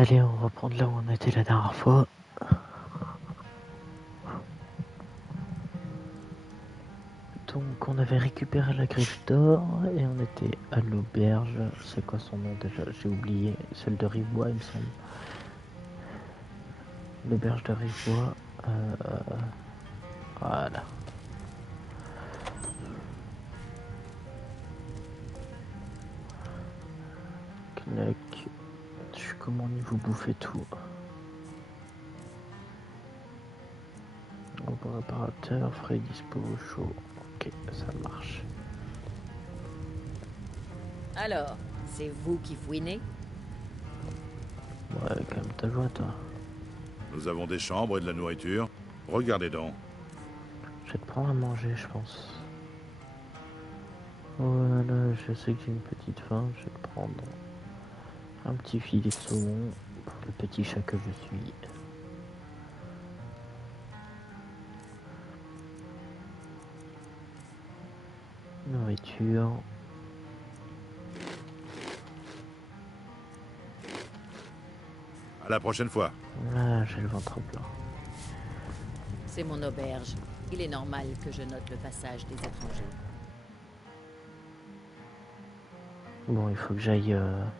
Allez, on va reprendre là où on était la dernière fois. Donc on avait récupéré la griffe d'or et on était à l'auberge. C'est quoi son nom déjà? J'ai oublié. Celle de Rivois, il me semble. L'auberge de Rivois. Voilà. Knack. Je suis comment niveau bouffe et tout. Réparateur, frais dispo, chaud. Ok, ça marche. Alors, c'est vous qui fouinez? Ouais, calme ta joie, toi. Nous avons des chambres et de la nourriture. Regardez donc. Je vais te prendre à manger, je pense. Voilà, je sais que j'ai une petite faim. Je vais te prendre un petit filet de saumon pour le petit chat que je suis. Nourriture. À la prochaine fois. Ah, j'ai le ventre plein. C'est mon auberge. Il est normal que je note le passage des étrangers. Bon, il faut que j'aille à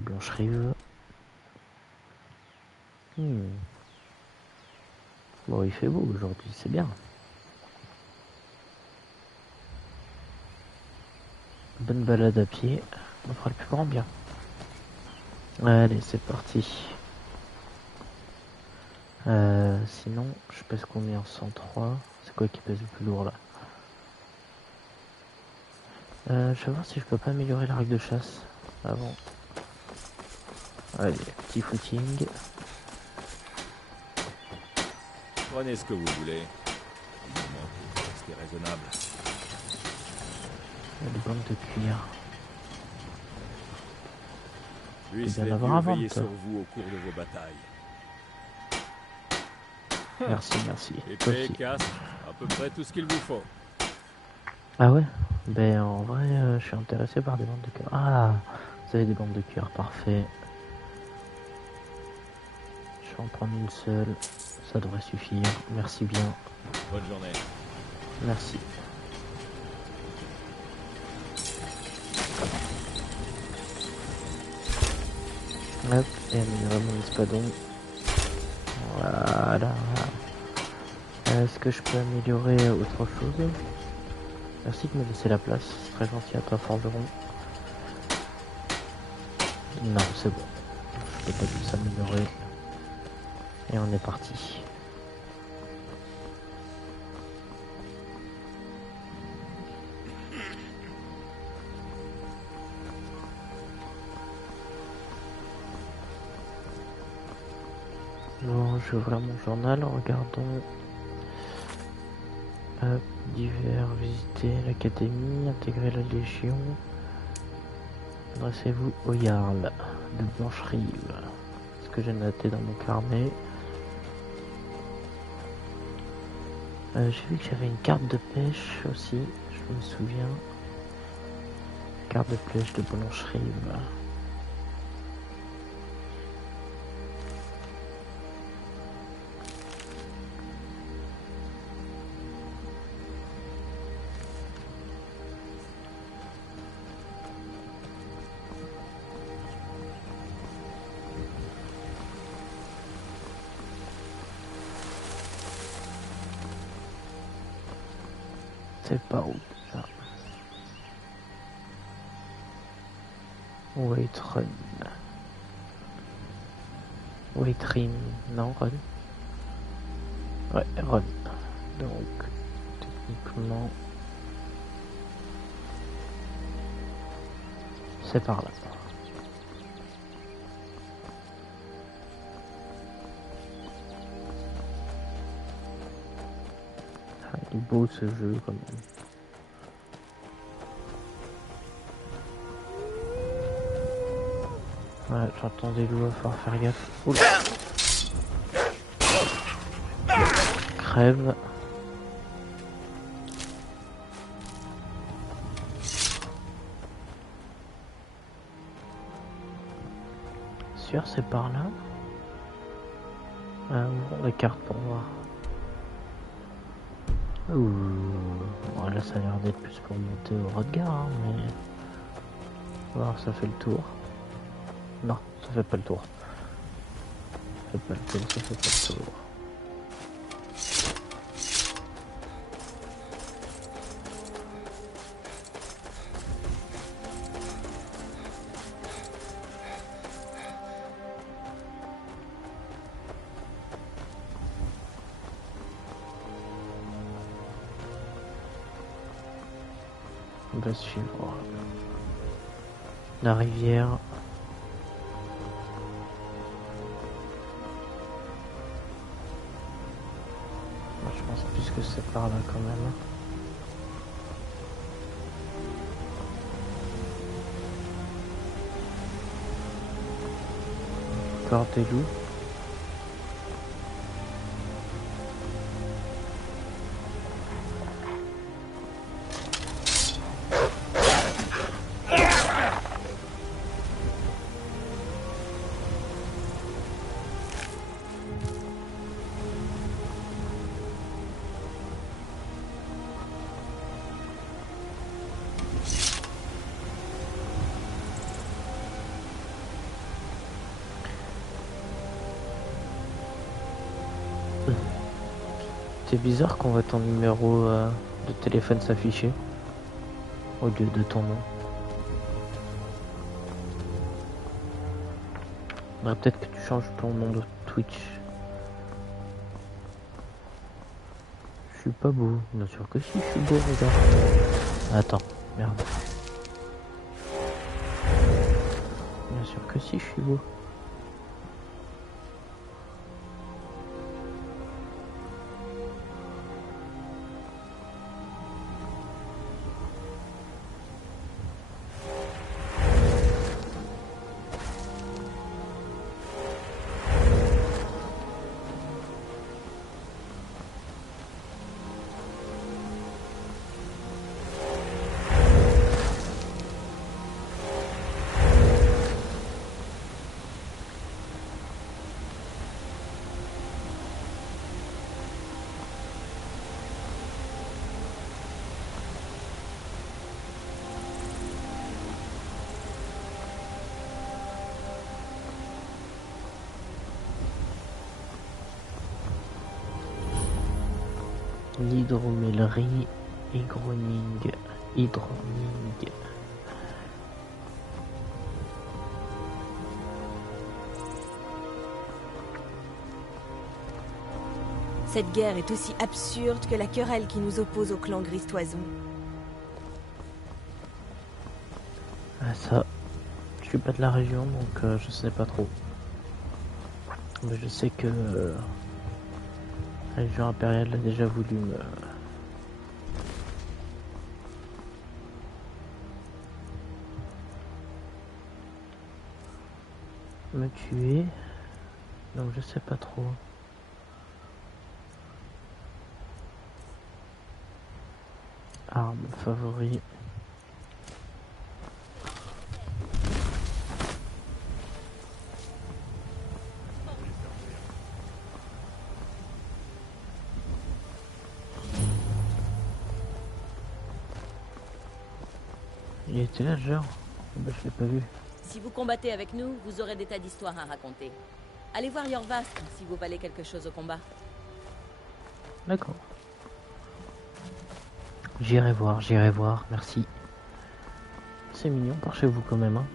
Blancherive. Bon, il fait beau aujourd'hui, c'est bien. Bonne balade à pied, on fera le plus grand bien. Allez, c'est parti. Sinon, je pèse combien? 103. C'est quoi qui pèse le plus lourd là? Je vais voir si je peux pas améliorer la règle de chasse avant. Allez, petit footing. Prenez ce que vous voulez. C'était raisonnable. Des bandes de cuir. Puisse bien les avoir dieux un veiller ventre. sur vous au cours de vos batailles. Merci, merci. Toi Épée, aussi. casque, à peu près tout ce qu'il vous faut. Ah ouais? Ben en vrai, je suis intéressé par des bandes de cuir. Ah, vous avez des bandes de cuir, parfait. Je vais en prendre une seule. Ça devrait suffire. Merci bien. Bonne journée. Merci. Hop, et améliorer mon espadon. Voilà. Est-ce que je peux améliorer autre chose? Merci de me laisser la place. C'est très gentil à toi, forgeron. Non, c'est bon. Je peux pas plus s'améliorer. Et on est parti. Bon, je vais ouvrir mon journal, regardons. Hop, divers, visiter l'académie, intégrer la légion. Adressez-vous au Jarl de Blancherive. Ce que j'ai noté dans mon carnet. J'ai vu que j'avais une carte de pêche aussi, je me souviens. Carte de pêche de Blancherive. C'est pas où ça? Waitrun. Waitrin. Non, Run. Ouais, Run. Donc, techniquement, c'est par là. Ah, il est beau ce jeu quand même. Ouais, j'entends des loups, faut faire gaffe. Oula. Crève. récupère, c'est par là. Ouvrons la carte pour voir. Ouh, bon, là ça a l'air d'être plus pour monter au Rodgar, hein, mais... voir, ça fait le tour. Non, ça fait pas le tour. Ça fait pas le tour, ça fait pas le tour. On va suivre la rivière. Moi, je pense plus que c'est par là quand même. Encore des loups. C'est bizarre qu'on voit ton numéro de téléphone s'afficher au lieu de ton nom. Bah, peut-être que tu changes ton nom de Twitch. Je suis pas beau. Bien sûr que si, je suis beau, regarde. Attends, merde. Bien sûr que si, je suis beau. L'hydromellerie Hydroning. Cette guerre est aussi absurde que la querelle qui nous oppose au clan Gristoison. Ah ça, je suis pas de la région donc je sais pas trop. Mais je sais que la région impériale a déjà voulu me tuer, donc je sais pas trop. Arme favori. Il était là, genre. Bah, je l'ai pas vu. Si vous combattez avec nous, vous aurez des tas d'histoires à raconter. Allez voir Yorvast si vous valez quelque chose au combat. D'accord. J'irai voir, merci. C'est mignon par chez vous quand même, hein.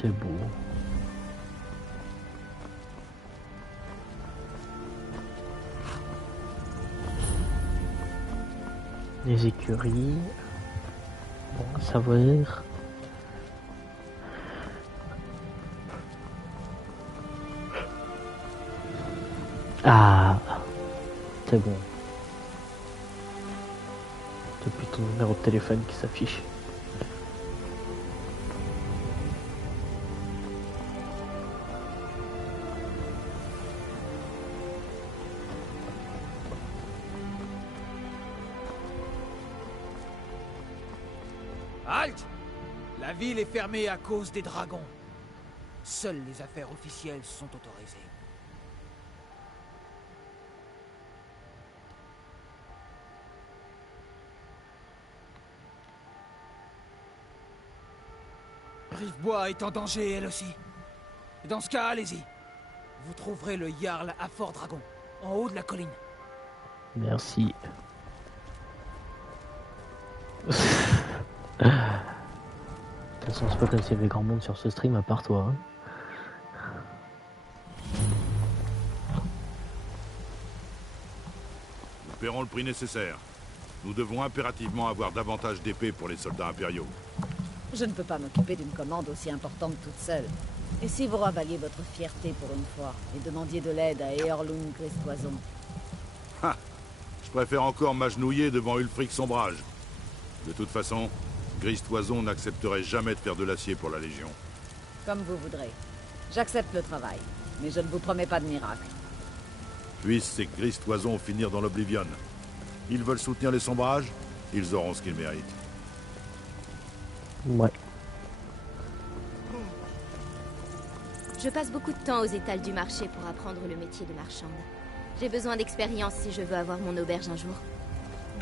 C'est beau. Les écuries. Bon, à savoir. Ah, c'est bon. Depuis ton numéro de téléphone qui s'affiche. Halte! La ville est fermée à cause des dragons. Seules les affaires officielles sont autorisées. Rivebois est en danger, elle aussi. Et dans ce cas, allez-y. Vous trouverez le Jarl à Fort Dragon, en haut de la colline. Merci. De toute façon, c'est pas comme s'il y avait grand monde sur ce stream à part toi. Hein. Nous paierons le prix nécessaire. Nous devons impérativement avoir davantage d'épées pour les soldats impériaux. Je ne peux pas m'occuper d'une commande aussi importante toute seule. Et si vous ravaliez votre fierté pour une fois, et demandiez de l'aide à Eorlund Gristoison? Ha! Je préfère encore m'agenouiller devant Ulfric Sombrage. De toute façon, Gristoison n'accepterait jamais de faire de l'acier pour la Légion. Comme vous voudrez. J'accepte le travail, mais je ne vous promets pas de miracle. Puissent ces Gristoison finir dans l'Oblivion. Ils veulent soutenir les Sombrages, ils auront ce qu'ils méritent. Ouais. Je passe beaucoup de temps aux étals du marché pour apprendre le métier de marchande. J'ai besoin d'expérience si je veux avoir mon auberge un jour.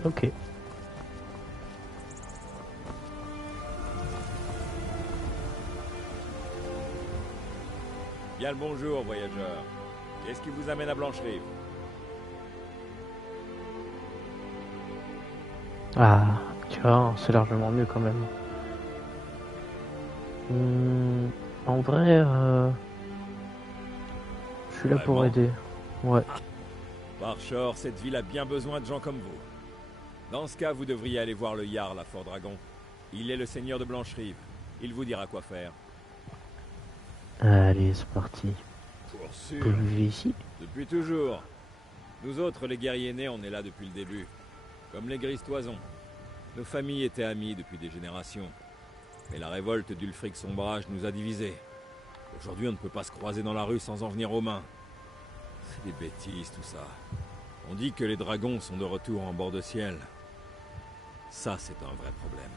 Ok. Bien le bonjour, voyageurs. Qu'est-ce qui vous amène à Blancherive? Ah, tu vois, c'est largement mieux quand même. En vrai, je suis là pour Vraiment? aider. Ouais. Barchor, cette ville a bien besoin de gens comme vous. Dans ce cas, vous devriez aller voir le Jarl à Fort Dragon. Il est le seigneur de Blancherive. Il vous dira quoi faire. Allez, c'est parti. Pour sûr. Vous vivez ici? Depuis toujours. Nous autres, les guerriers nés, on est là depuis le début. Comme les Gristoisons. Nos familles étaient amies depuis des générations. Mais la révolte d'Ulfric Sombrage nous a divisés. Aujourd'hui, on ne peut pas se croiser dans la rue sans en venir aux mains. C'est des bêtises, tout ça. On dit que les dragons sont de retour en bord de ciel. Ça, c'est un vrai problème.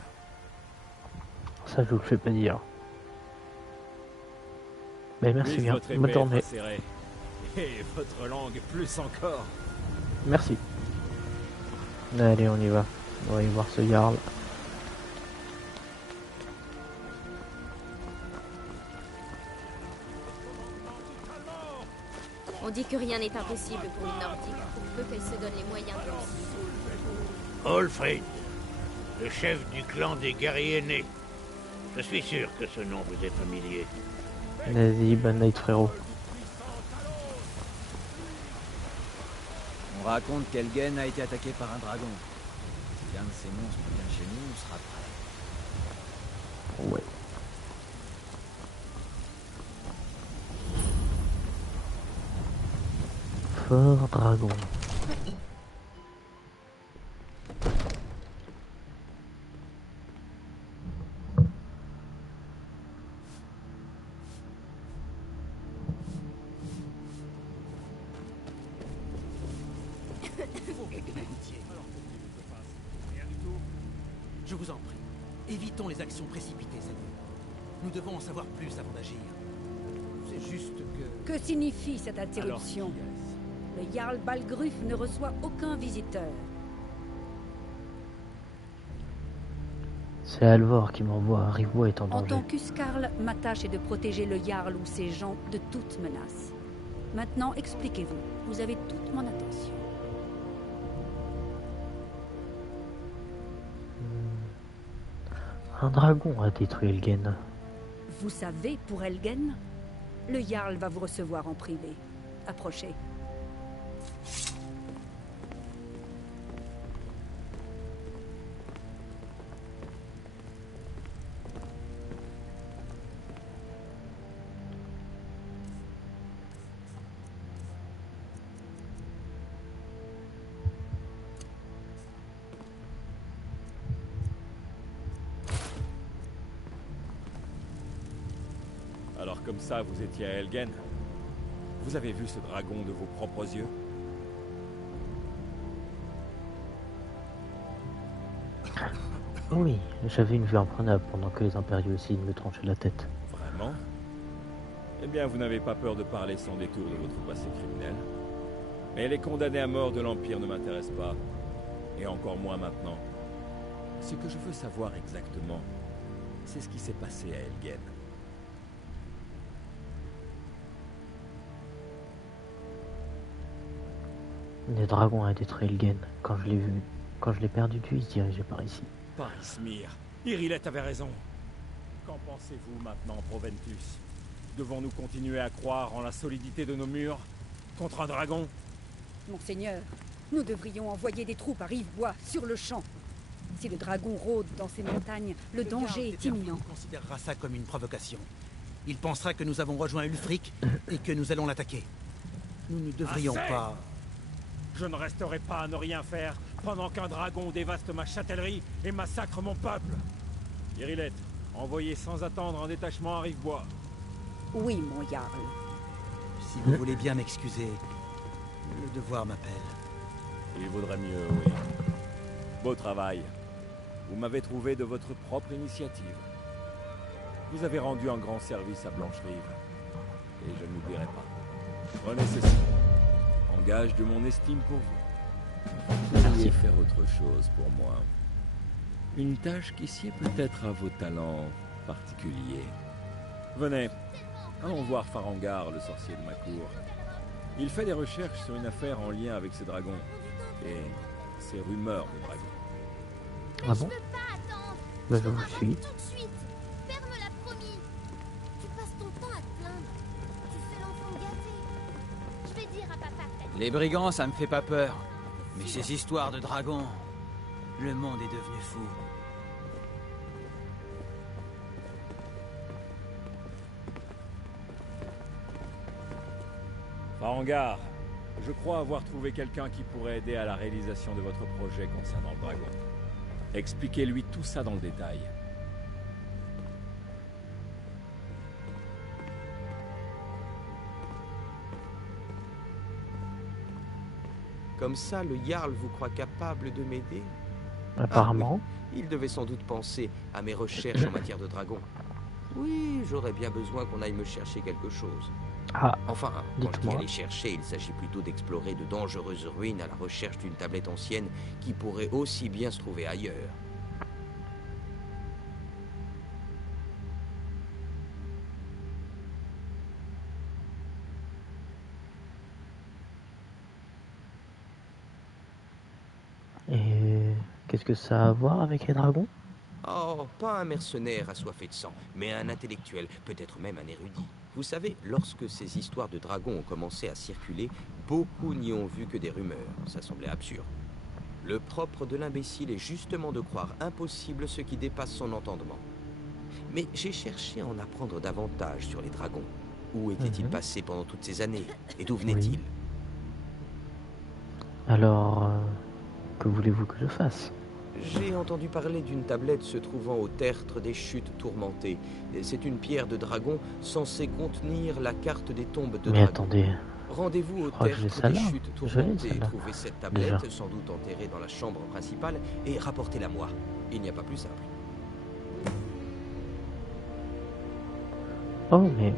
Ça, je vous le fais pas dire. Mais merci Plus bien. votre Bonne épée journée. est serrée. Et votre langue plus encore. Merci. Allez, on y va. On va y voir ce Jarl. On dit que rien n'est impossible pour une Nordique, pour peu qu'elle se donne les moyens de réussir. Olfrid, le chef du clan des guerriers nés. Je suis sûr que ce nom vous est familier. Vas-y, bonne night, frérot. On raconte qu'Elgen a été attaqué par un dragon. Si l'un de ces monstres vient chez nous, on sera prêt. Ouais. Fort Dragon. Je vous en prie, évitons les actions précipitées cette nuit. Nous devons en savoir plus avant d'agir. C'est juste que... Que signifie cette interruption? Le Jarl Balgruf ne reçoit aucun visiteur. C'est Alvor qui m'envoie. Rivebois est en En danger. tant qu'Uskarl, ma tâche est de protéger le Jarl ou ses gens de toute menace. Maintenant, expliquez-vous. Vous avez toute mon attention. Un dragon a détruit Elgen. Vous savez pour Elgen? Le Jarl va vous recevoir en privé. Approchez. Alors comme ça, vous étiez à Elgen? Vous avez vu ce dragon de vos propres yeux? Oui, j'avais une vue imprenable pendant que les impériaux essayaient de me trancher la tête. Vraiment? Eh bien, vous n'avez pas peur de parler sans détour de votre passé criminel. Mais les condamnés à mort de l'Empire ne m'intéressent pas. Et encore moins maintenant. Ce que je veux savoir exactement, c'est ce qui s'est passé à Elgen. Le dragon a détruit Elgen. Quand je l'ai vu, quand je l'ai perdu de vue, il se dirigeait par ici. Par Ismir. Irilette avait raison. Qu'en pensez-vous maintenant, Proventus? Devons-nous continuer à croire en la solidité de nos murs contre un dragon? Monseigneur, nous devrions envoyer des troupes à Rivebois, sur le champ. Si le dragon rôde dans ces montagnes, le danger est imminent. On considérera ça comme une provocation. Il pensera que nous avons rejoint Ulfric et que nous allons l'attaquer. Nous ne devrions pas... Je ne resterai pas à ne rien faire pendant qu'un dragon dévaste ma châtellerie et massacre mon peuple. Irilette, envoyez sans attendre un détachement à Rivebois. Oui, mon Jarl. Si vous voulez bien m'excuser, le devoir m'appelle. Il vaudrait mieux, oui. Beau travail. Vous m'avez trouvé de votre propre initiative. Vous avez rendu un grand service à Blancherive. Et je ne l'oublierai pas. Prenez ceci. En gage de mon estime pour vous. Vous pourriez faire autre chose pour moi. Une tâche qui sied peut-être à vos talents particuliers. Venez, allons voir Farengar, le sorcier de ma cour. Il fait des recherches sur une affaire en lien avec ces dragons. Et ces rumeurs de dragons. Ah bon? Bah, je vous suis. Tout de suite. Ferme-la, promis. Tu passes ton temps à te plaindre. Tu fais l'enfant gâté. Je vais dire à papa que t'as... Les brigands, ça me fait pas peur. Mais ces histoires de dragons... Le monde est devenu fou. Farengar, je crois avoir trouvé quelqu'un qui pourrait aider à la réalisation de votre projet concernant le dragon. Expliquez-lui tout ça dans le détail. Comme ça, le Jarl vous croit capable de m'aider? Apparemment. Ah oui, il devait sans doute penser à mes recherches en matière de dragons. Oui, j'aurais bien besoin qu'on aille me chercher quelque chose. Ah, enfin, quand je dis dites-moi. aller chercher, il s'agit plutôt d'explorer de dangereuses ruines à la recherche d'une tablette ancienne qui pourrait aussi bien se trouver ailleurs. Et qu'est-ce que ça a à voir avec les dragons? Oh, pas un mercenaire assoiffé de sang, mais un intellectuel, peut-être même un érudit. Vous savez, lorsque ces histoires de dragons ont commencé à circuler, beaucoup n'y ont vu que des rumeurs. Ça semblait absurde. Le propre de l'imbécile est justement de croire impossible ce qui dépasse son entendement. Mais j'ai cherché à en apprendre davantage sur les dragons. Où étaient-ils passés pendant toutes ces années? Et d'où venaient-ils? Alors, que voulez-vous que je fasse? J'ai entendu parler d'une tablette se trouvant au tertre des chutes tourmentées. C'est une pierre de dragon censée contenir la carte des tombes de Mais dragons. attendez, Rendez-vous au crois que j'ai tertre ça des là. chutes Je l'ai, tourmentées, celle-là. trouvez cette tablette, Déjà. sans doute enterrée dans la chambre principale, et rapportez-la moi. Il n'y a pas plus simple. Oh, mais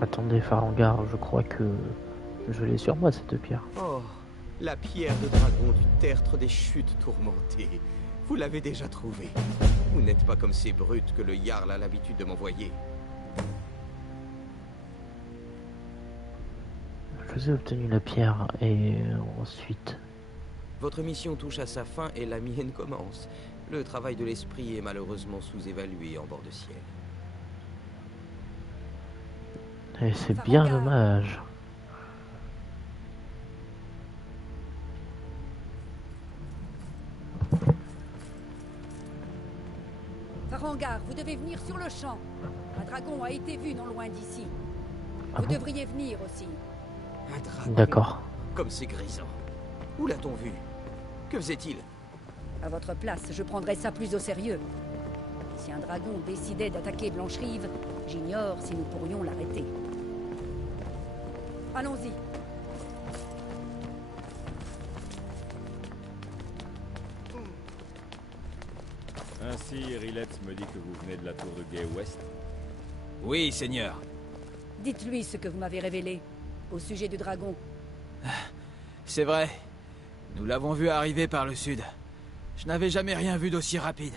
attendez, Farengar, je crois que je l'ai sur moi cette pierre. Oh, la pierre de dragon du tertre des chutes tourmentées. Vous l'avez déjà trouvée. Vous n'êtes pas comme ces brutes que le Jarl a l'habitude de m'envoyer. Je vous ai obtenu la pierre et ensuite... Votre mission touche à sa fin et la mienne commence. Le travail de l'esprit est malheureusement sous-évalué en bord de ciel. Et c'est bien dommage. Farengar, vous devez venir sur le champ. Un dragon a été vu non loin d'ici. Ah Vous bon? devriez venir aussi. Un dragon. D'accord. Comme c'est grisant. Où l'a-t-on vu? Que faisait-il? À votre place, je prendrais ça plus au sérieux. Si un dragon décidait d'attaquer Blancherive, j'ignore si nous pourrions l'arrêter. Allons-y. Ici, Irilette me dit que vous venez de la tour de Gay West. Oui, seigneur. Dites-lui ce que vous m'avez révélé au sujet du dragon. C'est vrai. Nous l'avons vu arriver par le sud. Je n'avais jamais rien vu d'aussi rapide.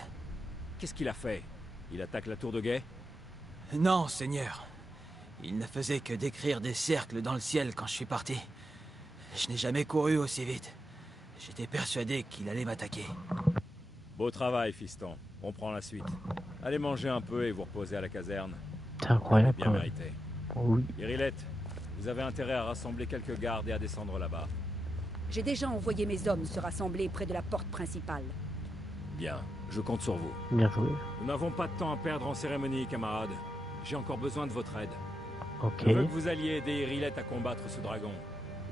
Qu'est-ce qu'il a fait? Il attaque la tour de Gay? Non, seigneur. Il ne faisait que décrire des cercles dans le ciel quand je suis parti. Je n'ai jamais couru aussi vite. J'étais persuadé qu'il allait m'attaquer. Beau travail, fiston. On prend la suite. Allez manger un peu et vous reposer à la caserne. C'est incroyable. Bien mérité. Oui. Irilette, vous avez intérêt à rassembler quelques gardes et à descendre là-bas. J'ai déjà envoyé mes hommes se rassembler près de la porte principale. Bien, je compte sur vous. Bien joué. Nous n'avons pas de temps à perdre en cérémonie, camarades. J'ai encore besoin de votre aide. Ok. Je veux que vous alliez aider Irilette à combattre ce dragon.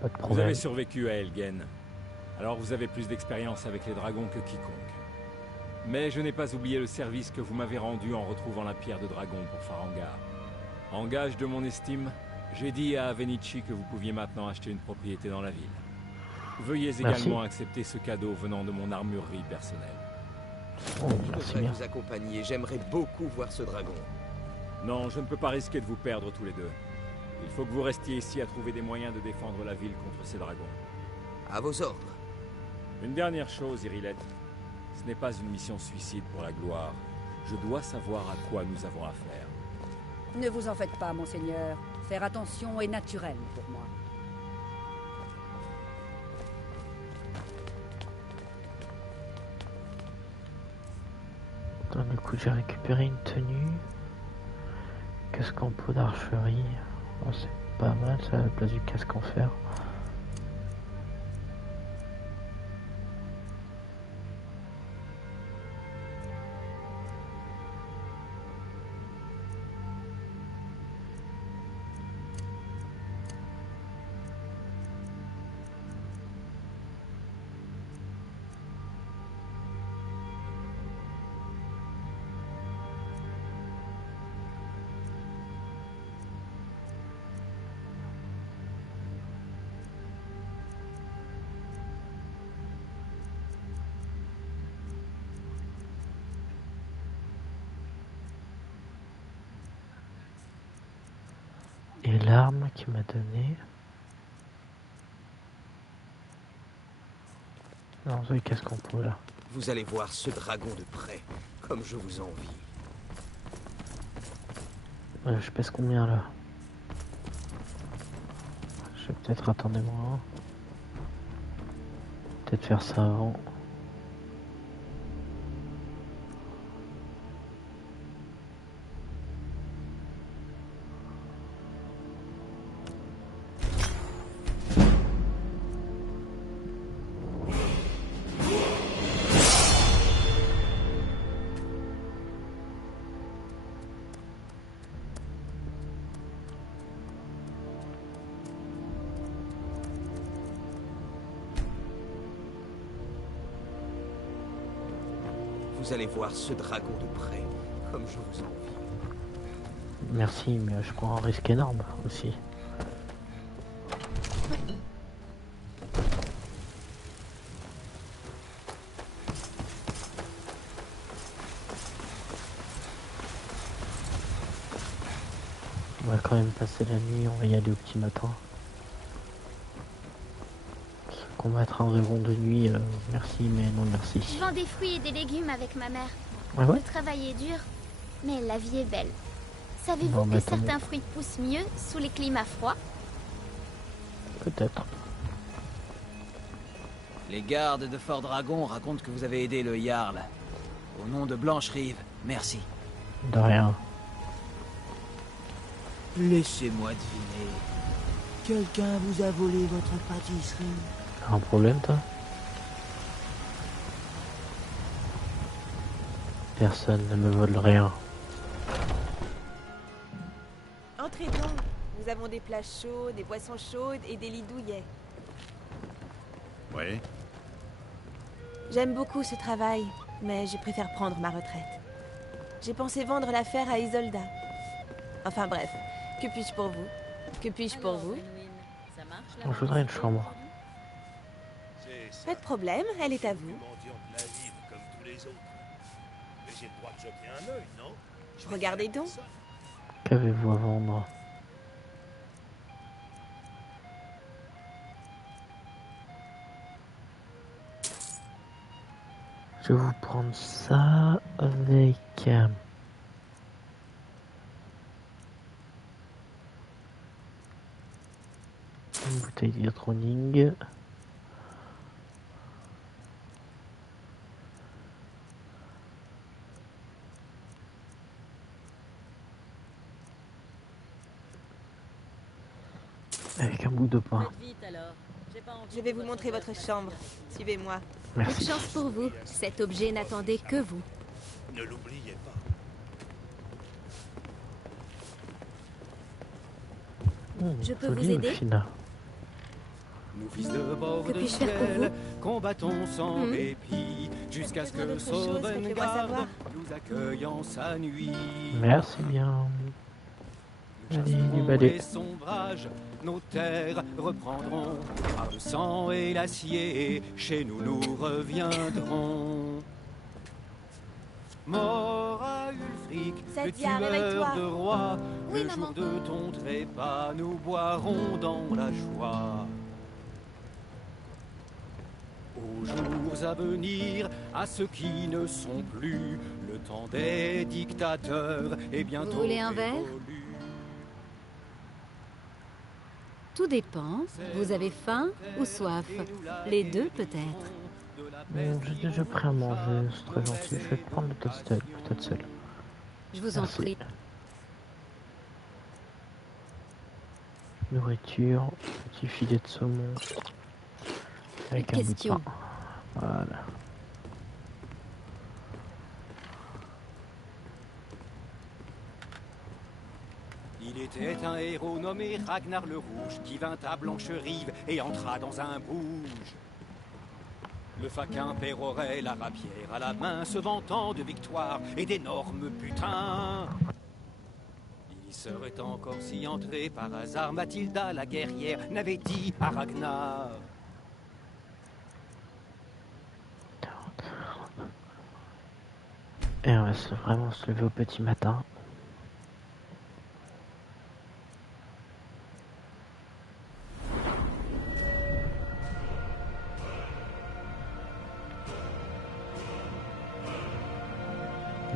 Pas de Vous problème. avez survécu à Elgen. Alors vous avez plus d'expérience avec les dragons que quiconque. Mais je n'ai pas oublié le service que vous m'avez rendu en retrouvant la pierre de dragon pour Farengar. En gage de mon estime, j'ai dit à Avenichi que vous pouviez maintenant acheter une propriété dans la ville. Veuillez également accepter ce cadeau venant de mon armurerie personnelle. Oh, Je merci devrais bien. vous accompagner. J'aimerais beaucoup voir ce dragon. Non, je ne peux pas risquer de vous perdre tous les deux. Il faut que vous restiez ici à trouver des moyens de défendre la ville contre ces dragons. À vos ordres. Une dernière chose, Irilette. Ce n'est pas une mission suicide pour la gloire. Je dois savoir à quoi nous avons affaire. Ne vous en faites pas, monseigneur. Faire attention est naturel pour moi. Donc, du coup, j'ai récupéré une tenue. Casque en peau d'archerie. Oh, c'est pas mal, ça, à la place du casque en fer. Et l'arme qu'il m'a donnée. Non, c'est le casque en peau là. Vous allez voir ce dragon de près, comme je vous envie. Je pèse combien là? Je vais peut-être attendez-moi. Peut-être faire ça avant. Vous allez voir ce dragon de près, comme je vous envie. Merci, mais je prends un risque énorme aussi. On va quand même passer la nuit, on va y aller au petit matin. Combattre un dragon de nuit, merci mais non merci. Je vends des fruits et des légumes avec ma mère. Ah ouais? Le travail est dur, mais la vie est belle. Savez-vous Bon, bah, que tant mieux. certains fruits poussent mieux sous les climats froids? Peut-être. Les gardes de Fort Dragon racontent que vous avez aidé le Jarl. Au nom de Blanche-Rive, merci. De rien. Laissez-moi deviner. Quelqu'un vous a volé votre pâtisserie? Un problème toi? Personne ne me vole rien. Entrez donc. Nous avons des plats chauds, des boissons chaudes et des lits douillets. Oui. J'aime beaucoup ce travail, mais je préfère prendre ma retraite. J'ai pensé vendre l'affaire à Isolda. Enfin bref, que puis-je pour vous? Que puis-je pour vous? Je voudrais une chambre. Pas de problème, elle est à vous. j'ai le droit de jeter un œil, non? Regardez donc. Qu'avez-vous à vendre? Je vais vous prendre ça avec une bouteille d'hydroning. Avec un bout de pain. Je vais vous montrer votre chambre. Suivez-moi. Toute chance pour vous. Cet objet n'attendait que vous. Ne l'oubliez pas. Je peux vous aider? Nous fils de bord Que de puis-je faire pour ciel, combattons sans Hmm? répit, jusqu'à ce Besoin que d'autre chose, faites-le moi Sovngarde savoir. nous accueille en sa nuit. Merci bien. Allez, du Chasserons balai. les sombrages, nos terres reprendront, par le sang et l'acier, chez nous nous reviendrons. Mort à Ulfric, le Sadia, tueur réveille-toi. de rois, Oui, le maman. jour de ton trépas, nous boirons dans la joie. Aux jours à venir, à ceux qui ne sont plus, le temps des dictateurs est bientôt Vous voulez un verre? révolu. Tout dépend. Vous avez faim ou soif? Les deux, peut-être. Bon, j'ai déjà pris à manger, c'est très gentil. Je vais prendre peut-être seul. Je vous en Merci. prie. Nourriture, petit filet de saumon. Avec un bout de Question. pain. Voilà. Il était un héros nommé Ragnar le Rouge qui vint à Blancherive et entra dans un bouge. Le faquin pérorait la rapière à la main, se vantant de victoire et d'énormes butins. Il y serait encore si entré par hasard, Mathilda la guerrière n'avait dit à Ragnar. Et on va vraiment se lever au petit matin.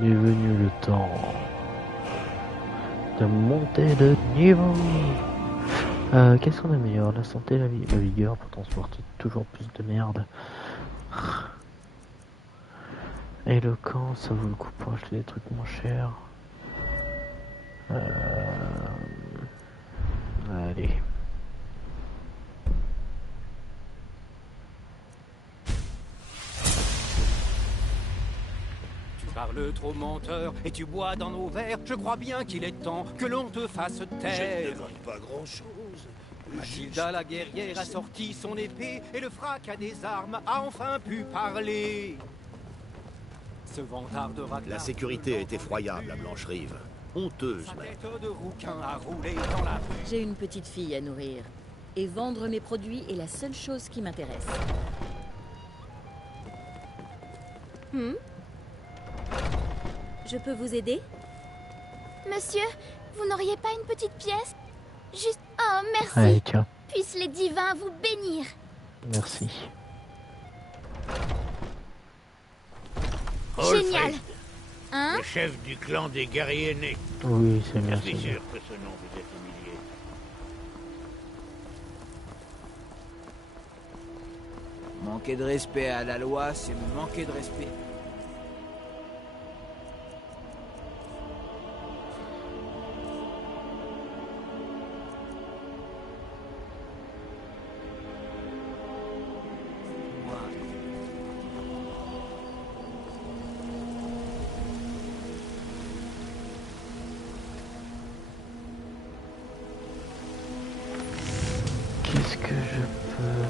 Il est venu le temps de monter de niveau. Qu'est-ce qu'on a meilleur? La santé, la vigueur pour transporter toujours plus de merde. Éloquence, ça vaut le coup pour acheter des trucs moins chers. Allez. Tu parles trop menteur et tu bois dans nos verres. Je crois bien qu'il est temps que l'on te fasse Je taire. ne demande pas grand-chose. Mathilda la guerrière a sorti son épée et le fracas des armes a enfin pu parler. Ce vantard de Ragnar, La sécurité est effroyable à Blancherive. Honteuse sa même. tête de rouquin a roulé dans la rue. J'ai une petite fille à nourrir. Et vendre mes produits est la seule chose qui m'intéresse. Je peux vous aider? Monsieur, vous n'auriez pas une petite pièce? Juste... Oh, merci. Allez, tiens. Puissent les divins vous bénir. Merci. Génial. Olfred, Hein? le chef du clan des guerriers nés. Oui, c'est bien. Je suis c'est bien. sûr que ce nom vous est familier. Manquer de respect à la loi, c'est manquer de respect. Qu'est-ce que je peux...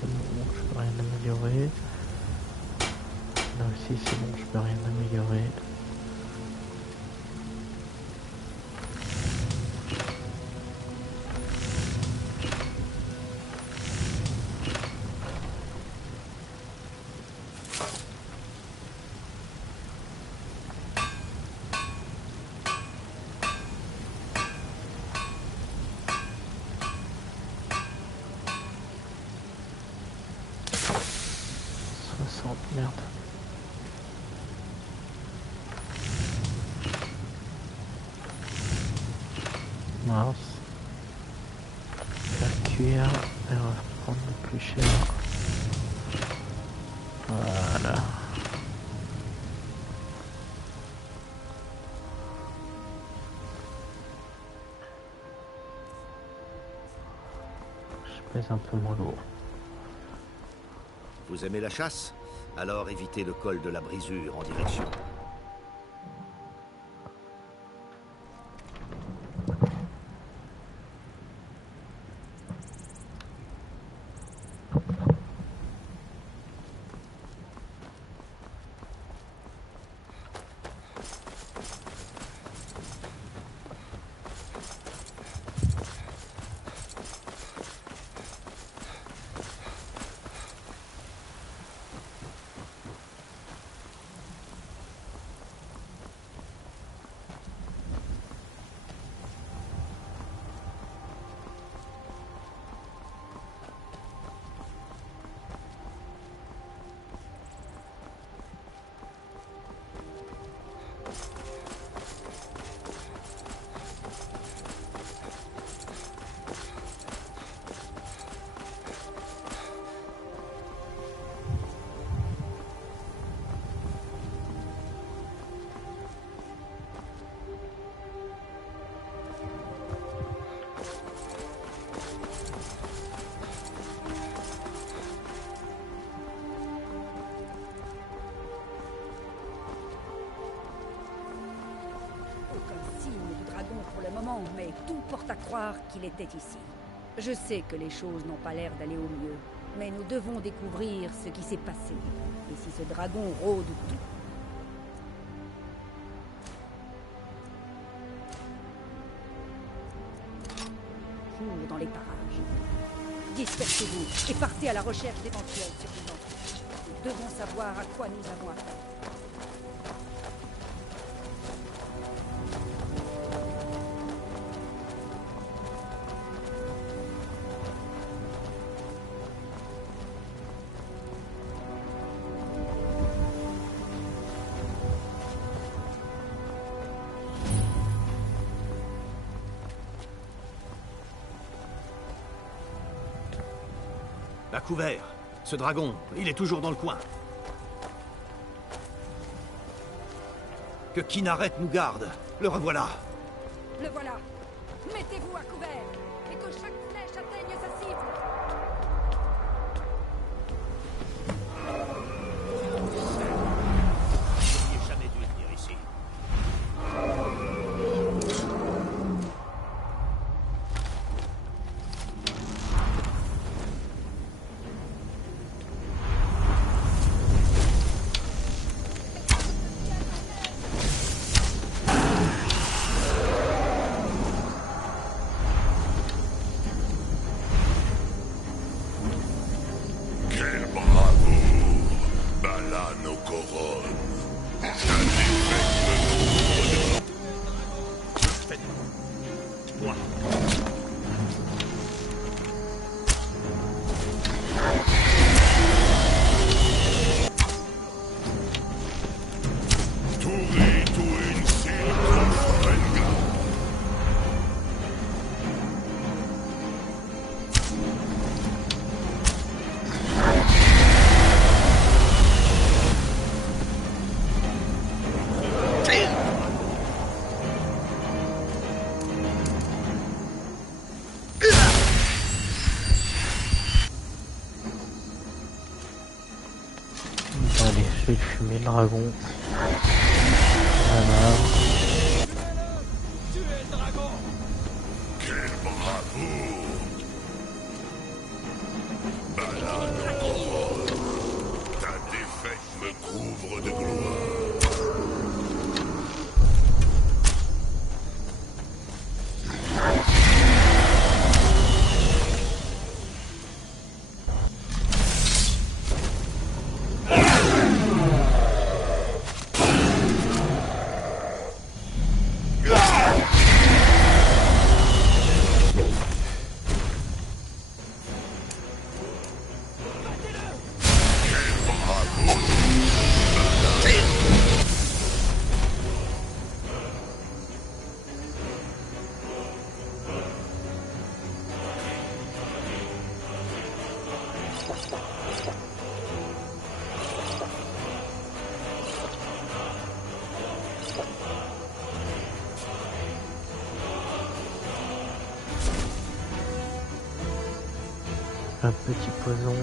c'est bon, je peux rien améliorer. Là aussi c'est bon, je peux rien améliorer. Merde. Mince. La cuillère, elle va prendre le plus cher. Voilà. Je pèse un peu moins lourd. Vous aimez la chasse? Alors évitez le col de la brisure en direction. Mais tout porte à croire qu'il était ici. Je sais que les choses n'ont pas l'air d'aller au mieux, mais nous devons découvrir ce qui s'est passé. Et si ce dragon rôde tout... Jour dans les parages. Dispersez-vous et partez à la recherche d'éventuels survivants. Nous devons savoir à quoi nous avons affaire. À couvert. Ce dragon, il est toujours dans le coin. Que Kynareth nous garde. Le revoilà. Le voilà. Mettez-vous à couvert et que chaque flèche atteigne sa cible. Je n'ai jamais dû venir ici. Allez, je vais fumer le dragon. Voilà. Tuez le dragon! Quel bravoure! Balade Un petit poison.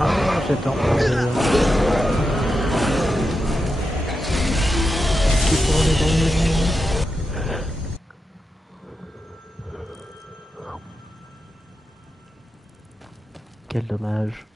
Ah, j'attends. Qui tourne dans le menu. Quel dommage.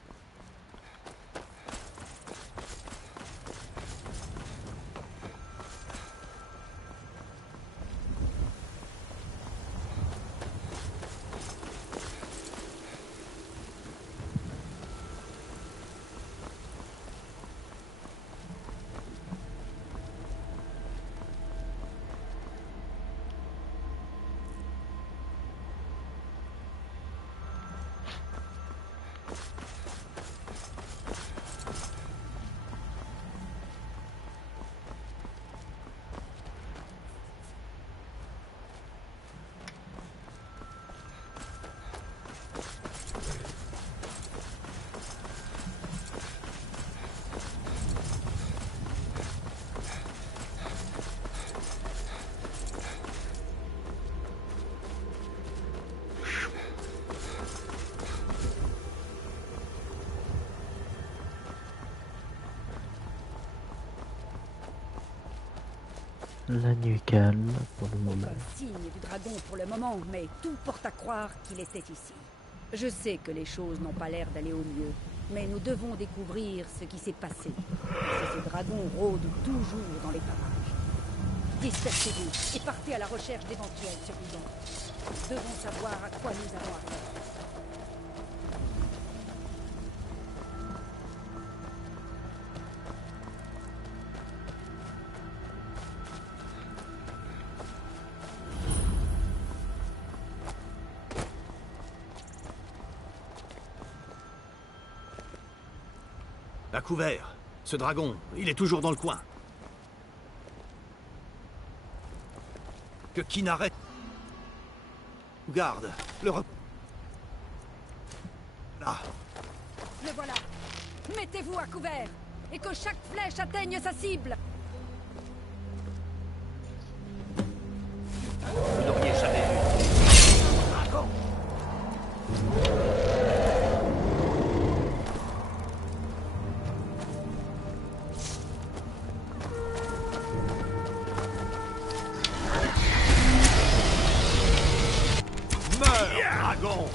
La nuit calme pour le moment. Signe du dragon pour le moment, mais tout porte à croire qu'il était ici. Je sais que les choses n'ont pas l'air d'aller au mieux, mais nous devons découvrir ce qui s'est passé. Si ce dragon rôde toujours dans les parages. Dispersez-vous et partez à la recherche d'éventuels survivants. Nous devons savoir à quoi nous avons affaire. À couvert. Ce dragon, il est toujours dans le coin. Que qui n'arrête... Garde, le re... Là. Le voilà. Mettez-vous à couvert et que chaque flèche atteigne sa cible. Vous n'auriez jamais vu. Dragon. Dragon!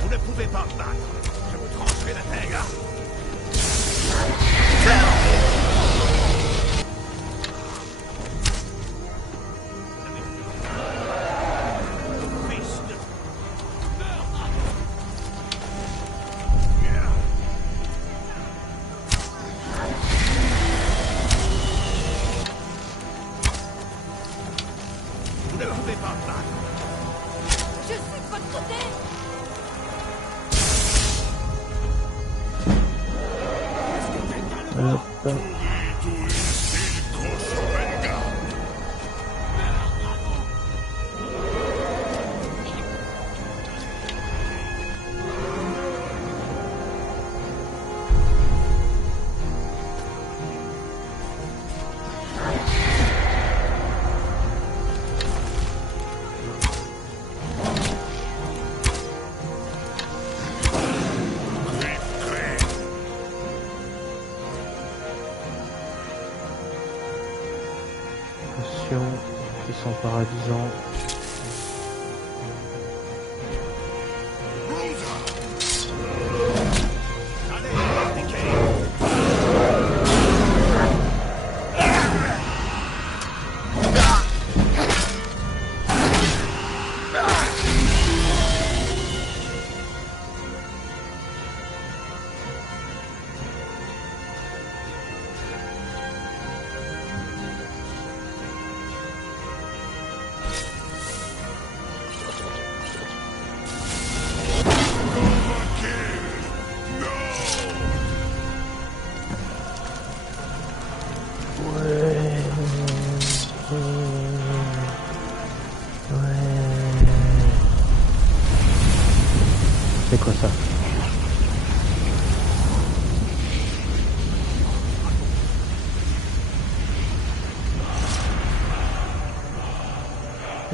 Vous ne pouvez pas me battre. Je vous trancherai la tête. Fils de... Vous ne pouvez pas me battre. Je suis de votre côté. Qui sont paralysants.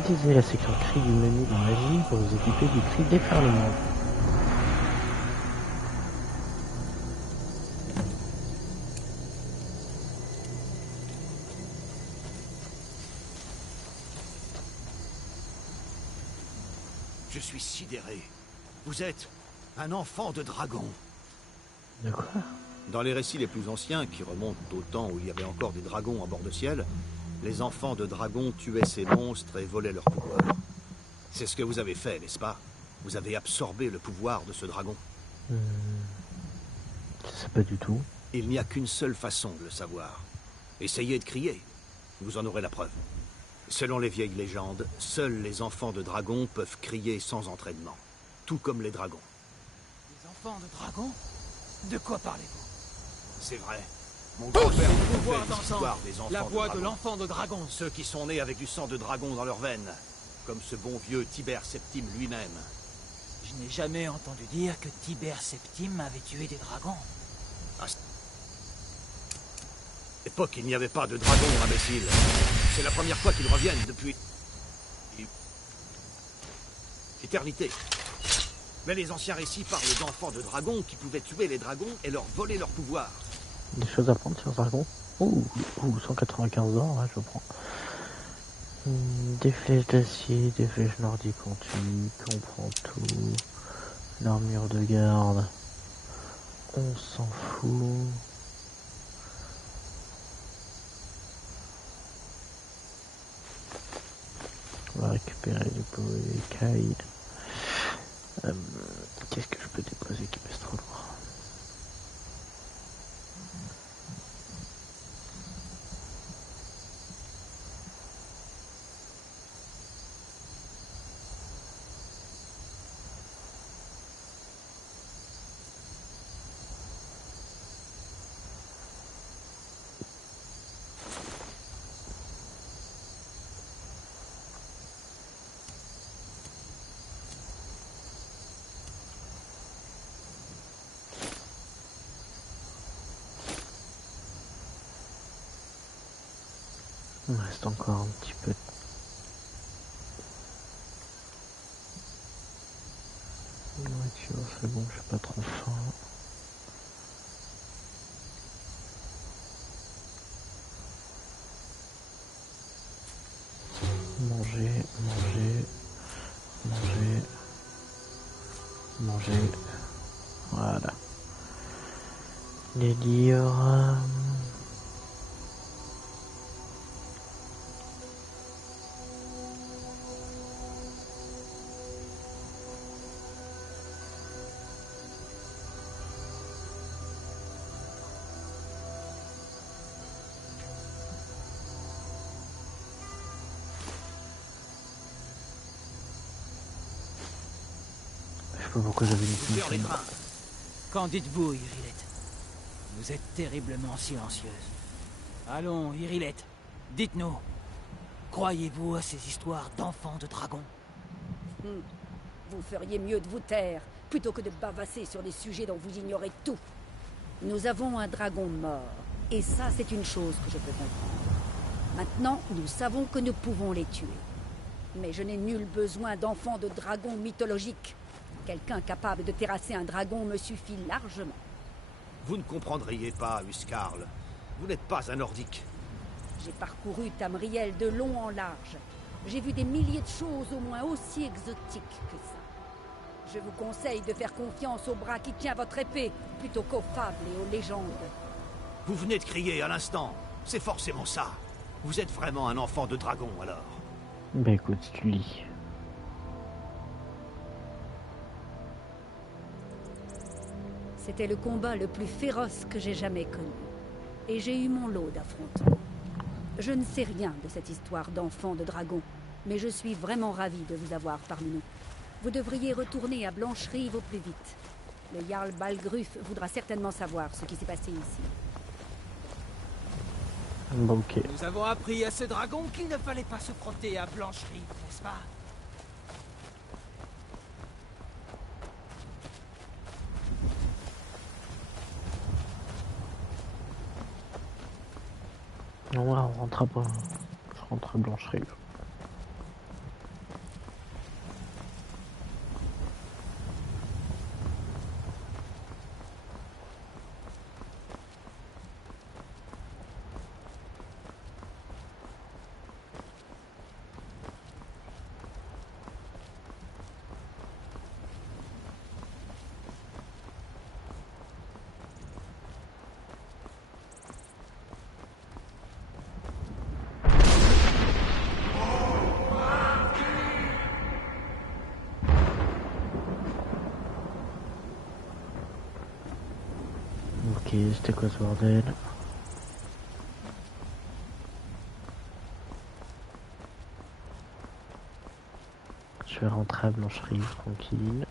Utilisez la section cri du menu dans magie pour vous équiper du cri déferlement. Je suis sidéré. Vous êtes un enfant de dragon. De quoi? Dans les récits les plus anciens, qui remontent au temps où il y avait encore des dragons à bord de ciel, les enfants de dragons tuaient ces monstres et volaient leur pouvoir. C'est ce que vous avez fait, n'est-ce pas? Vous avez absorbé le pouvoir de ce dragon. Je sais pas du tout. Il n'y a qu'une seule façon de le savoir. Essayez de crier. Vous en aurez la preuve. Selon les vieilles légendes, seuls les enfants de dragons peuvent crier sans entraînement. Tout comme les dragons. Les enfants de dragon? De quoi parlez-vous? C'est vrai. Mon grand-père Pouvoir pouvoir d'entendre l'histoire des enfants la voix de de dragon. l'enfant de dragon. Ceux qui sont nés avec du sang de dragon dans leurs veines. Comme ce bon vieux Tibère Septime lui-même. Je n'ai jamais entendu dire que Tibère Septime avait tué des dragons. À cette époque, il n'y avait pas de dragons, imbécile. C'est la première fois qu'ils reviennent depuis... éternité. Mais les anciens récits parlent d'enfants de dragons qui pouvaient tuer les dragons et leur voler leur pouvoir. Des choses à prendre sur Dragon. Ouh, 195 ans, je prends. Des flèches d'acier, des flèches nordiques antiques, on prend tout. Une armure de garde. On s'en fout. On va récupérer les pots et les cailles. Qu'est-ce que je peux déposer qui pèse trop lourd? Il me reste encore un petit peu de... nourriture, c'est bon, j'ai pas trop faim. Manger, manger, manger, manger. Voilà. Les livres... Je sais pas pourquoi j'avais une punition. Qu'en dites-vous, Irilette? Vous êtes terriblement silencieuse. Allons, Irilette, dites-nous. Croyez-vous à ces histoires d'enfants de dragons? Vous feriez mieux de vous taire, plutôt que de bavasser sur des sujets dont vous ignorez tout. Nous avons un dragon mort, et ça c'est une chose que je peux comprendre. Maintenant, nous savons que nous pouvons les tuer. Mais je n'ai nul besoin d'enfants de dragons mythologiques. Quelqu'un capable de terrasser un dragon me suffit largement. Vous ne comprendriez pas, Huskarl. Vous n'êtes pas un nordique. J'ai parcouru Tamriel de long en large. J'ai vu des milliers de choses au moins aussi exotiques que ça. Je vous conseille de faire confiance au bras qui tient votre épée, plutôt qu'aux fables et aux légendes. Vous venez de crier à l'instant. C'est forcément ça. Vous êtes vraiment un enfant de dragon, alors. Bah écoute, si tu lis. C'était le combat le plus féroce que j'ai jamais connu. Et j'ai eu mon lot d'affrontements. Je ne sais rien de cette histoire d'enfant de dragon, mais je suis vraiment ravi de vous avoir parmi nous. Vous devriez retourner à Blancherive au plus vite. Le Jarl Balgruf voudra certainement savoir ce qui s'est passé ici. Bon, ok. Nous avons appris à ce dragon qu'il ne fallait pas se frotter à Blancherive, n'est-ce pas? Non, là, on rentre à pas. Je rentre à Blancherive. c'était quoi ce bordel? Je vais rentrer à Blancherie, tranquille.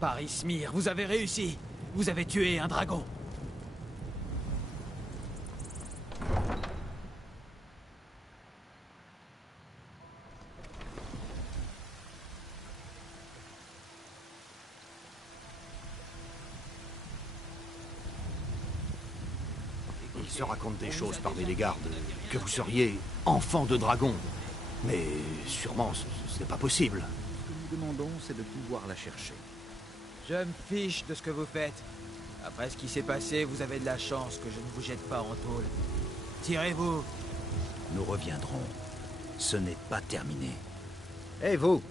Paris Smyr, vous avez réussi. Vous avez tué un dragon. Il se raconte des choses parmi les gardes, que vous seriez enfant de dragon. Mais sûrement, ce n'est pas possible. Ce que nous demandons, c'est de pouvoir la chercher. Je me fiche de ce que vous faites. Après ce qui s'est passé, vous avez de la chance que je ne vous jette pas en tôle. Tirez-vous. Nous reviendrons. Ce n'est pas terminé. Hé, vous!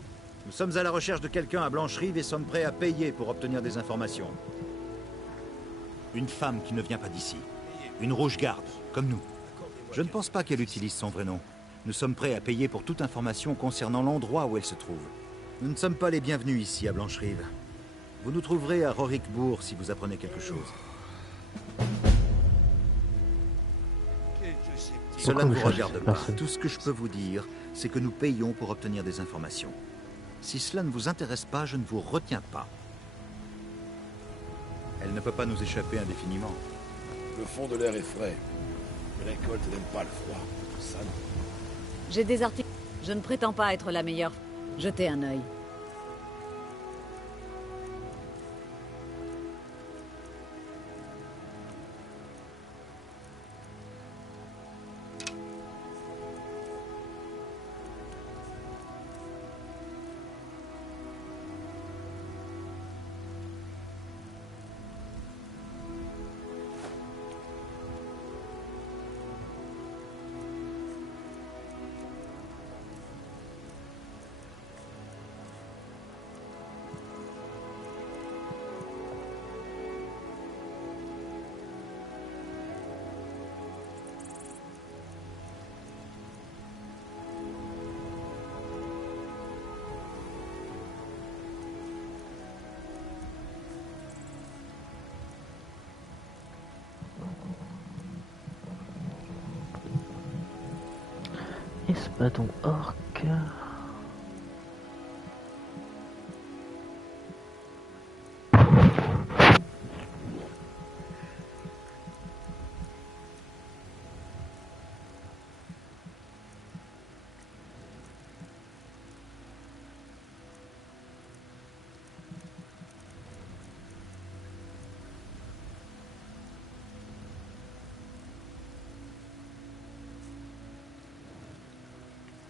Nous sommes à la recherche de quelqu'un à Blancherive et sommes prêts à payer pour obtenir des informations. Une femme qui ne vient pas d'ici. Une rouge garde, comme nous. Je ne pense pas qu'elle utilise son vrai nom. Nous sommes prêts à payer pour toute information concernant l'endroit où elle se trouve. Nous ne sommes pas les bienvenus ici à Blancherive. Vous nous trouverez à Rorikbourg si vous apprenez quelque chose. Cela ne vous regarde pas. Tout ce que je peux vous dire, c'est que nous payons pour obtenir des informations. Si cela ne vous intéresse pas, je ne vous retiens pas. Elle ne peut pas nous échapper indéfiniment. Le fond de l'air est frais, mais la récolte n'aime pas le froid. Ça non. J'ai des articles. Je ne prétends pas être la meilleure. Jetez un œil. Espadon orc.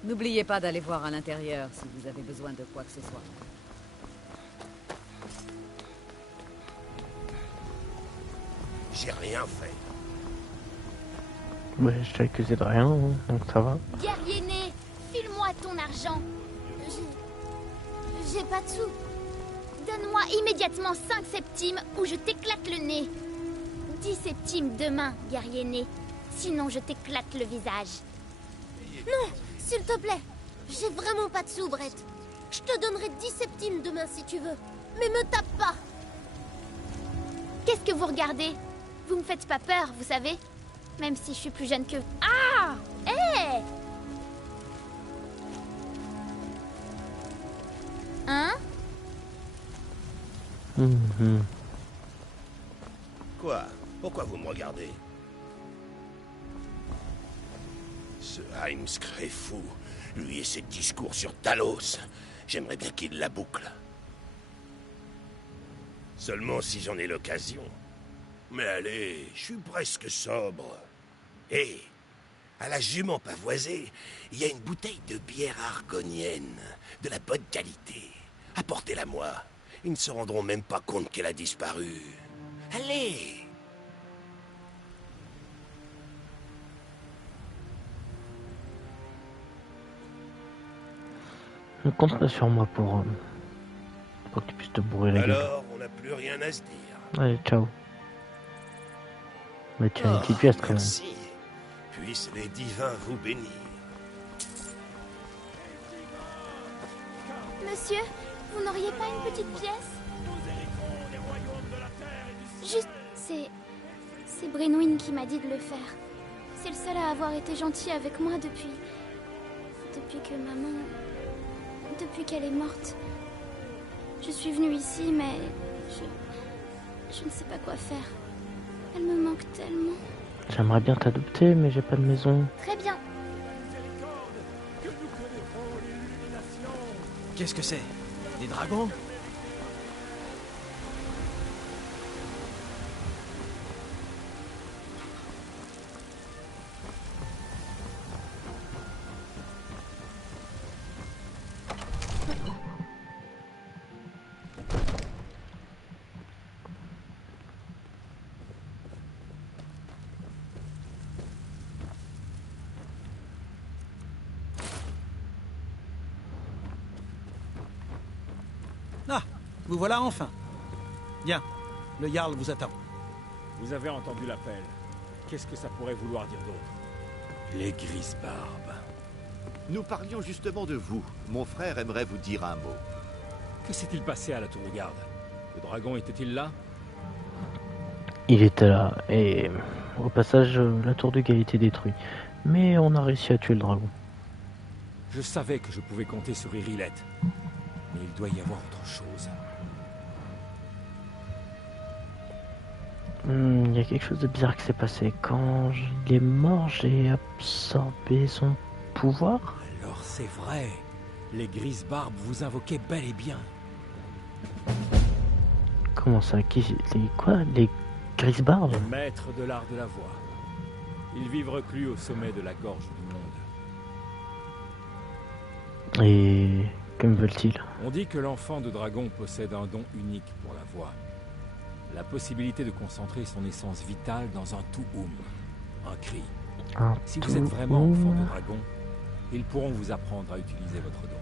N'oubliez pas d'aller voir à l'intérieur si vous avez besoin de quoi que ce soit. J'ai rien fait. Ouais, je t'ai accusé de rien, hein, donc ça va. Guerrier né, file-moi ton argent. J'ai pas de sous. Donne-moi immédiatement 5 septimes ou je t'éclate le nez. 10 septimes demain, guerrier né. Sinon je t'éclate le visage. Non, s'il te plaît. J'ai vraiment pas de sous, Brett. Je te donnerai 10 septimes demain si tu veux. Mais me tape pas. Qu'est-ce que vous regardez? Vous me faites pas peur, vous savez? Même si je suis plus jeune que... Ah! Hé! Hein? Quoi? Pourquoi vous me regardez? Ce Heimskr est fou. Lui et ses discours sur Talos. J'aimerais bien qu'il la boucle. Seulement si j'en ai l'occasion. Mais allez, je suis presque sobre. Hé, à la jument pavoisée, il y a une bouteille de bière argonienne, de la bonne qualité. Apportez-la-moi. ils ne se rendront même pas compte qu'elle a disparu. Allez! Compte pas sur moi pour que tu puisses te bourrer la gueule. Alors, on n'a plus rien à se dire. Allez, ciao. Mais tu as une petite pièce quand même. Merci. Puissent les divins vous bénir. Monsieur, vous n'auriez pas une petite pièce? Juste, c'est Brenwyn qui m'a dit de le faire. C'est le seul à avoir été gentil avec moi depuis que maman... Depuis qu'elle est morte. Je suis venue ici, mais je ne sais pas quoi faire. Elle me manque tellement. J'aimerais bien t'adopter, mais j'ai pas de maison. Très bien. Qu'est-ce que c'est? Des dragons? Ah, vous voilà enfin. Bien, le Jarl vous attend. Vous avez entendu l'appel. Qu'est-ce que ça pourrait vouloir dire d'autre? Les Grisbarbes. Nous parlions justement de vous. Mon frère aimerait vous dire un mot. Que s'est-il passé à la tour de garde? Le dragon était-il là? Il était là, et au passage, la tour de guet a été détruite. Mais on a réussi à tuer le dragon. Je savais que je pouvais compter sur Irilette. Mais il doit y avoir autre chose. Il y a quelque chose de bizarre qui s'est passé. Quand il est mort, j'ai absorbé son pouvoir. Alors c'est vrai. Les Grisbarbes vous invoquaient bel et bien. Comment ça? Les Grisbarbes? Les maîtres de l'art de la voix. Ils vivent reclus au sommet de la gorge du monde. Et que me veulent-ils? On dit que l'enfant de dragon possède un don unique pour la voix. La possibilité de concentrer son essence vitale dans un tout-oum, un cri. Si vous êtes vraiment enfant de dragon, ils pourront vous apprendre à utiliser votre don.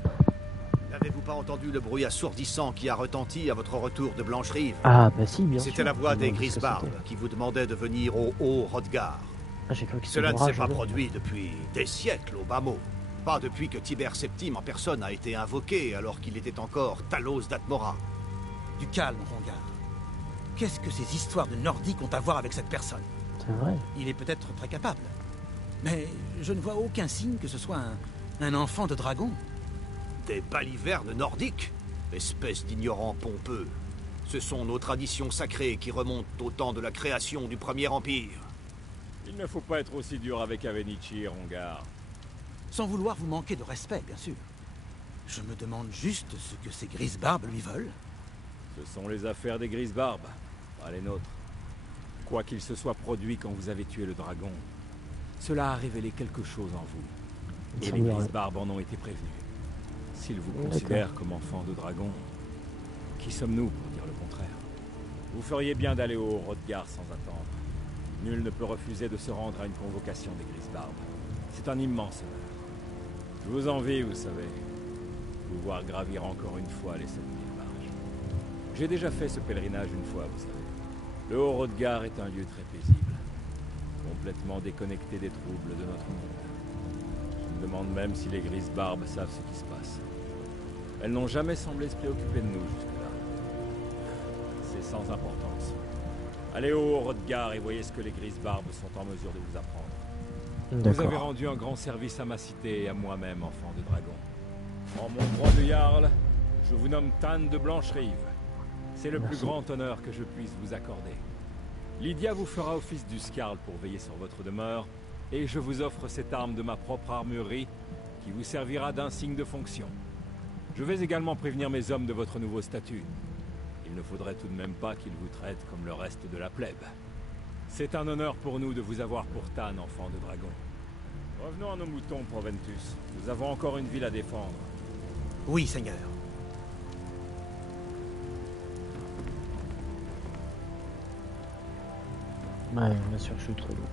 N'avez-vous pas entendu le bruit assourdissant qui a retenti à votre retour de Blanche-Rive? Ah bah si, bien sûr. C'était la voix des Grisbarbes qui vous demandait de venir au Haut-Hrodgar. Cela ne s'est pas produit depuis des siècles au bas mot. Pas depuis que Tibère Septime en personne a été invoqué alors qu'il était encore Talos d'Atmora. Du calme, Rongar. Qu'est-ce que ces histoires de Nordiques ont à voir avec cette personne? C'est vrai. Il est peut-être très capable. Mais je ne vois aucun signe que ce soit un enfant de dragon. Des balivernes nordiques? Espèce d'ignorants pompeux. Ce sont nos traditions sacrées qui remontent au temps de la création du Premier Empire. Il ne faut pas être aussi dur avec Avenichi, Rongar. Sans vouloir vous manquer de respect, bien sûr. Je me demande juste ce que ces Grisbarbes lui veulent. Ce sont les affaires des Grisbarbes, pas les nôtres. Quoi qu'il se soit produit quand vous avez tué le dragon, cela a révélé quelque chose en vous. Et les Grisbarbes en ont été prévenus. S'ils vous considèrent comme enfant de dragon, qui sommes-nous pour dire le contraire? Vous feriez bien d'aller au Hrodgar sans attendre. Nul ne peut refuser de se rendre à une convocation des Grisbarbes. C'est un immense honneur. Je vous envie, vous savez, vous voir gravir encore une fois les 7000 marches. J'ai déjà fait ce pèlerinage une fois, vous savez. Le Haut-Hrodgar est un lieu très paisible, complètement déconnecté des troubles de notre monde. Je me demande même si les Grisbarbes savent ce qui se passe. Elles n'ont jamais semblé se préoccuper de nous jusque-là. C'est sans importance. Allez au Haut-Hrodgar et voyez ce que les Grisbarbes sont en mesure de vous apprendre. Vous avez rendu un grand service à ma cité et à moi-même, enfant de dragon. En mon droit de Jarl, je vous nomme Tan de Blanche-Rive. C'est le plus grand honneur que je puisse vous accorder. Lydia vous fera office du Skarl pour veiller sur votre demeure, et je vous offre cette arme de ma propre armurerie qui vous servira d'insigne de fonction. Je vais également prévenir mes hommes de votre nouveau statut. Il ne faudrait tout de même pas qu'ils vous traitent comme le reste de la plèbe. C'est un honneur pour nous de vous avoir pour Tan, enfant de dragon. Revenons à nos moutons, Proventus. Nous avons encore une ville à défendre. Oui, Seigneur. Ouais, bien sûr, je suis trop lourd.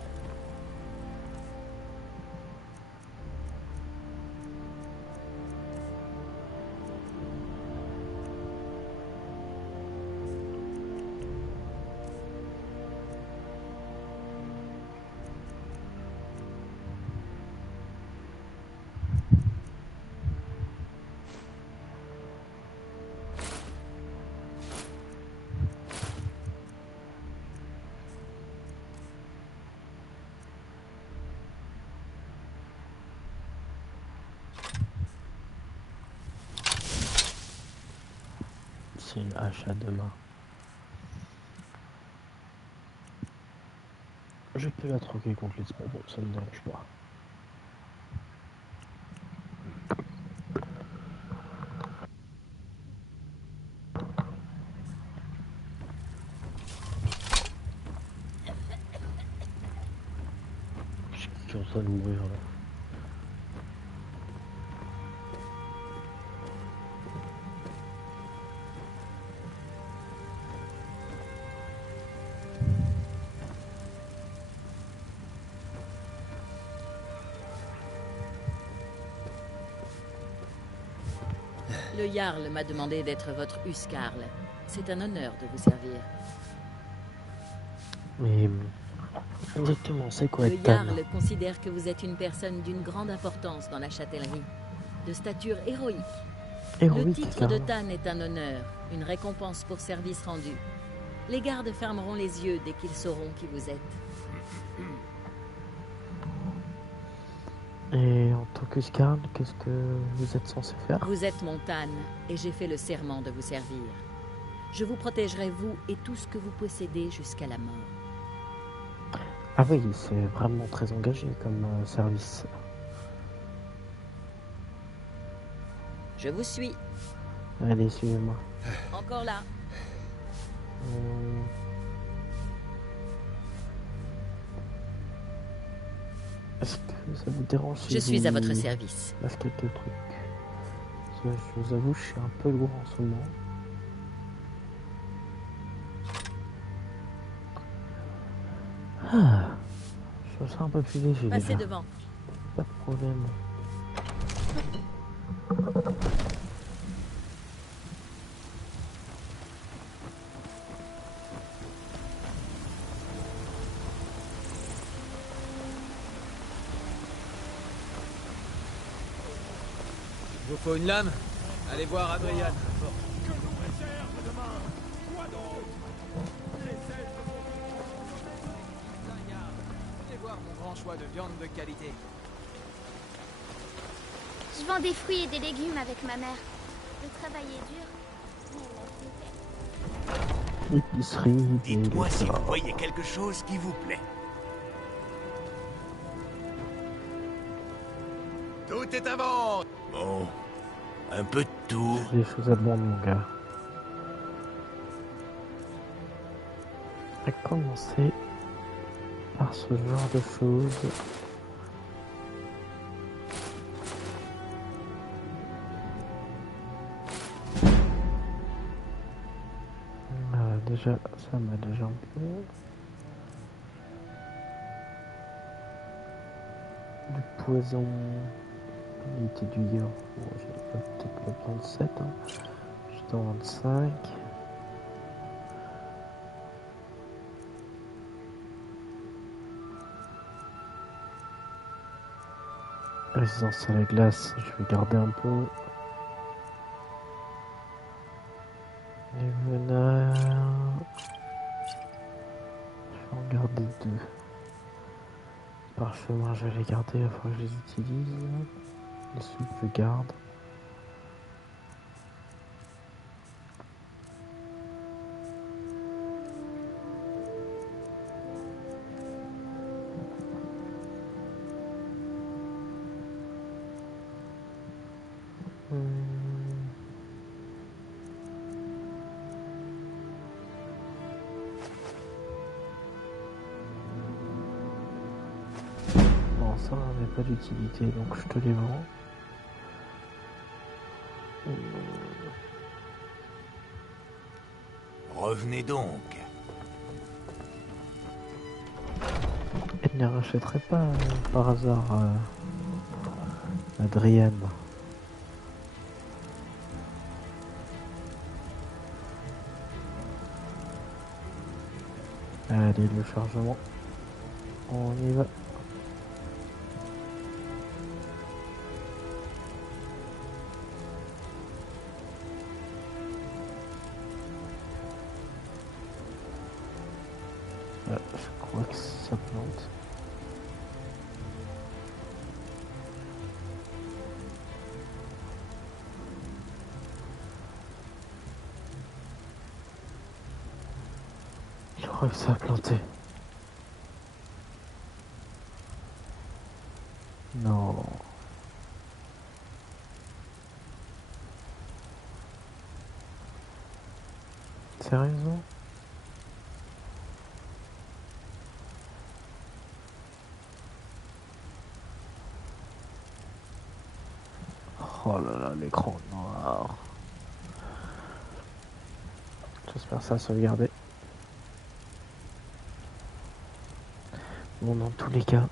C'est une hache à deux mains. Je peux la troquer contre l'espadon, ça me dérange pas. Je suis en train de mourir là. Le Jarl m'a demandé d'être votre Huskarl. C'est un honneur de vous servir. Mais exactement, c'est quoi Le être Tan? Jarl considère que vous êtes une personne d'une grande importance dans la châtellerie, de stature héroïque. Le titre de Tan est un honneur, une récompense pour service rendu. Les gardes fermeront les yeux dès qu'ils sauront qui vous êtes. Et en tant que Skarl, qu'est-ce que vous êtes censé faire? Vous êtes mon Tan, et j'ai fait le serment de vous servir. Je vous protégerai, vous et tout ce que vous possédez, jusqu'à la mort. Ah oui, c'est vraiment très engagé comme service. Je vous suis. Allez, suivez-moi. Encore là. Est-ce que ça vous dérange si je suis à votre service. Parce quelques trucs. Parce que je vous avoue, je suis un peu lourd en ce moment. Ah, je me sens un peu plus léger. Passez déjà. devant. Pas de problème. Il vous faut une lame? Allez voir Adrian. Que nous réserve demain? Quoi d'autre? Les elfes Venez voir mon grand choix de viande de qualité. Je vends des fruits et des légumes avec ma mère. Le travail est dur, mais elle l'a fait. Épicerie. Dites-moi si vous voyez quelque chose qui vous plaît. Tout est à vendre. Bon, un peu de tout. Des choses à vendre, mon gars. On va commencer par ce genre de choses. Déjà, ça m'a déjà un peu. Du poison. Unité du hier. Bon, j'avais peut-être pas besoin de 7. Hein. J'étais en 25. Résistance à la glace, je vais garder un peu. Les veneurs. Je vais en garder 2. Parchemin, je vais les garder, il faut que je les utilise. Les soupes, je garde. Bon, ça n'avait pas d'utilité, donc je te les vends. Revenez donc. Elle ne rachèterait pas par hasard Adrienne. Allez, le chargement. On y va. Je crois que ça plante. Je crois que ça a planté. Non. Sérieusement? Oh là là, l'écran noir. J'espère que ça a sauvegardé. Bon, dans tous les cas,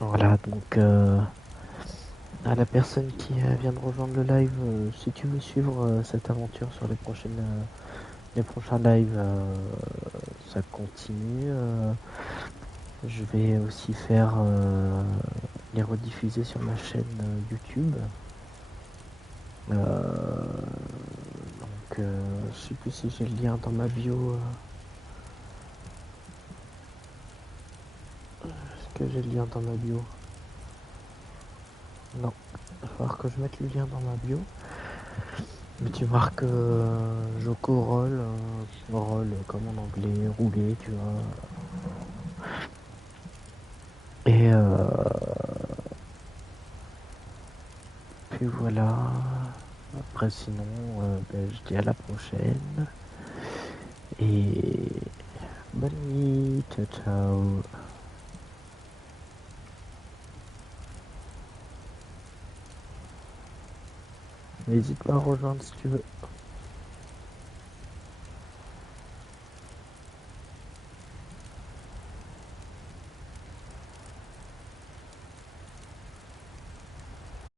voilà, donc à la personne qui vient de rejoindre le live, si tu veux suivre cette aventure sur les prochains lives, ça continue. Je vais aussi faire les rediffuser sur ma chaîne YouTube. Donc, je sais plus si j'ai le lien dans ma bio. Est-ce que j'ai le lien dans ma bio? Non, il va falloir que je mette le lien dans ma bio. Mais tu marques Joko roll, roll comme en anglais, rouler, tu vois. Et puis voilà. Après sinon, je dis à la prochaine. Et bonne nuit, ciao ciao. N'hésite pas à rejoindre si tu veux.